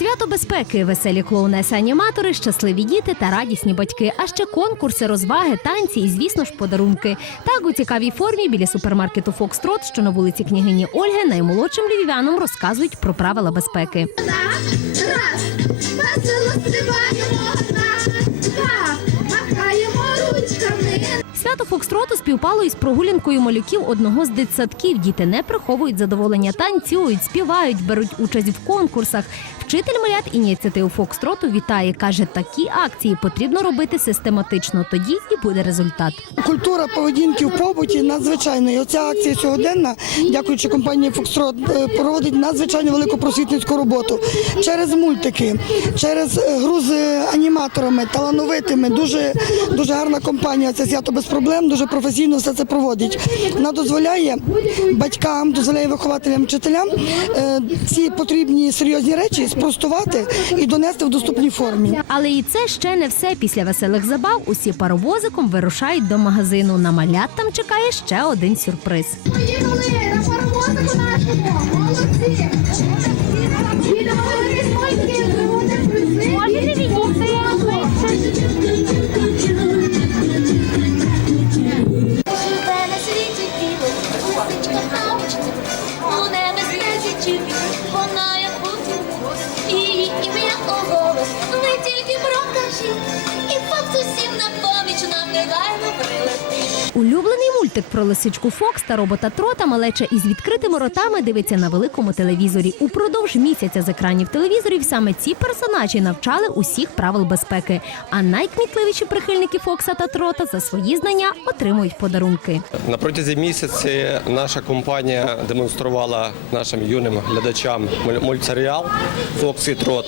Свято безпеки, веселі клоунеси-аніматори, щасливі діти та радісні батьки, а ще конкурси, розваги, танці і, звісно ж, подарунки. Так у цікавій формі біля супермаркету Фокстрот, що на вулиці княгині Ольги, наймолодшим львів'янам розказують про правила безпеки. Раз, весело співпало із прогулянкою малюків одного з дитсадків. Діти не приховують задоволення, танцюють, співають, беруть участь в конкурсах. Вчитель малят ініціативу Фокстроту вітає. каже, такі акції потрібно робити систематично. Тоді і буде результат. Культура поведінки в побуті надзвичайна. І оця акція сьогоденна, дякуючи компанії Фокстрот, е, проводить надзвичайно велику просвітницьку роботу через мультики, через е, гру з аніматорами, талановитими. Дуже дуже гарна компанія. Це свято без проблем, дуже професійно все це проводить. Вона дозволяє батькам, дозволяє вихователям, вчителям е, ці потрібні серйозні речі спростувати і донести в доступній формі. Але і це ще не все. Після веселих забав усі паровозиком вирушають до магазину. На малят там чекає ще один сюрприз. Поїхали на паровозику нашому. Молодці. Їдемо у голос, ви тільки прокажіть, і факт усім на поміч нам негайно прилетить. Улюблений мультик про лисичку Фокс та робота Трота малеча із відкритими ротами дивиться на великому телевізорі. Упродовж місяця з екранів телевізорів саме ці персонажі навчали усіх правил безпеки. А найкмітливіші прихильники Фокса та Трота за свої знання отримують подарунки. На протязі місяці наша компанія демонструвала нашим юним глядачам мультсеріал «Фокс і Трот»,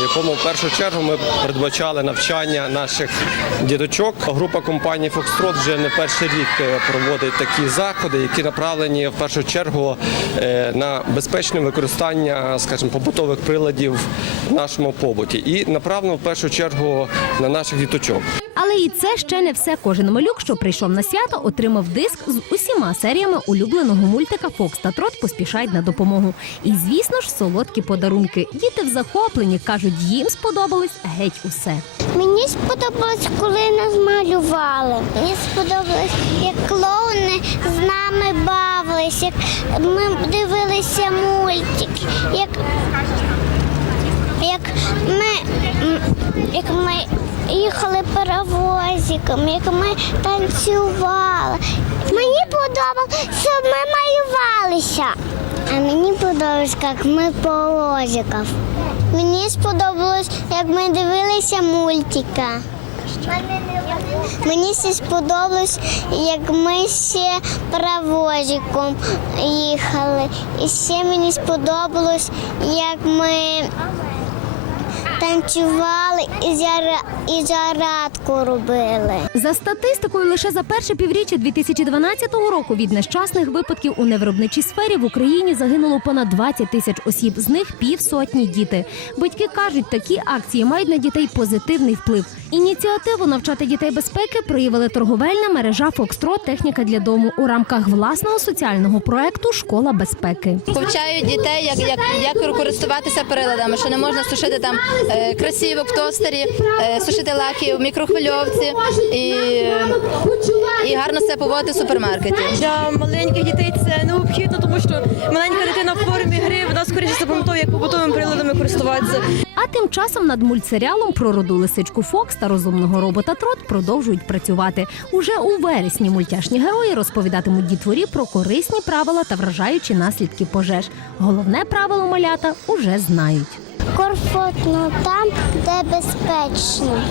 в якому в першу чергу ми передбачали навчання наших діточок. Група компанії «Фокстрот» вже не перший рік е, проводить такі заходи, які направлені в першу чергу е, на безпечне використання, скажімо, побутових приладів в нашому побуті і направлено в першу чергу на наших діточок. Але і це ще не все. Кожен малюк, що прийшов на свято, отримав диск з усіма серіями улюбленого мультика Фокс та Трот поспішають на допомогу. І звісно ж, солодкі подарунки. Діти в захопленні кажуть, їм сподобалось геть усе. Мені сподобалось, коли нас малювали. Мені сподобалось, як клоуни з нами бавились, як ми дивилися мультик, як, як ми, м, як ми їхали паровозиком, як ми танцювали. Мені подобалось, що ми малювалися. А мені подобалось, як ми по лозиках. Мені сподобалось, як ми дивилися мультика. Мені ще сподобалось, як ми ще паровозиком їхали. І ще мені сподобалось, як ми танцювали і зара- і зарадку робили. За статистикою, лише за перше півріччя 2012 року від нещасних випадків у невиробничій сфері в Україні загинуло понад 20 тисяч осіб. З них півсотні діти. Батьки кажуть, такі акції мають на дітей позитивний вплив. Ініціативу навчати дітей безпеки проявила торговельна мережа Фокстрот Техніка для дому у рамках власного соціального проекту Школа безпеки. Повчають дітей, як, як, як користуватися приладами, що не можна сушити там е, красивок в тостері, е, сушити лаки в мікрохвильовці і, і гарно себе поводити в супермаркеті. Для маленьких дітей це необхідно, тому що маленька дитина в формі гри, вона скоріше запам'ятовує, як побутовими приладами користуватися. А тим часом над мультсеріалом про роду лисичку Фокс та розумного робота Трот продовжують працювати. Уже у вересні мультяшні герої розповідатимуть дітворі про корисні правила та вражаючі наслідки пожеж. Головне правило малята уже знають. Комфортно там, де безпечно.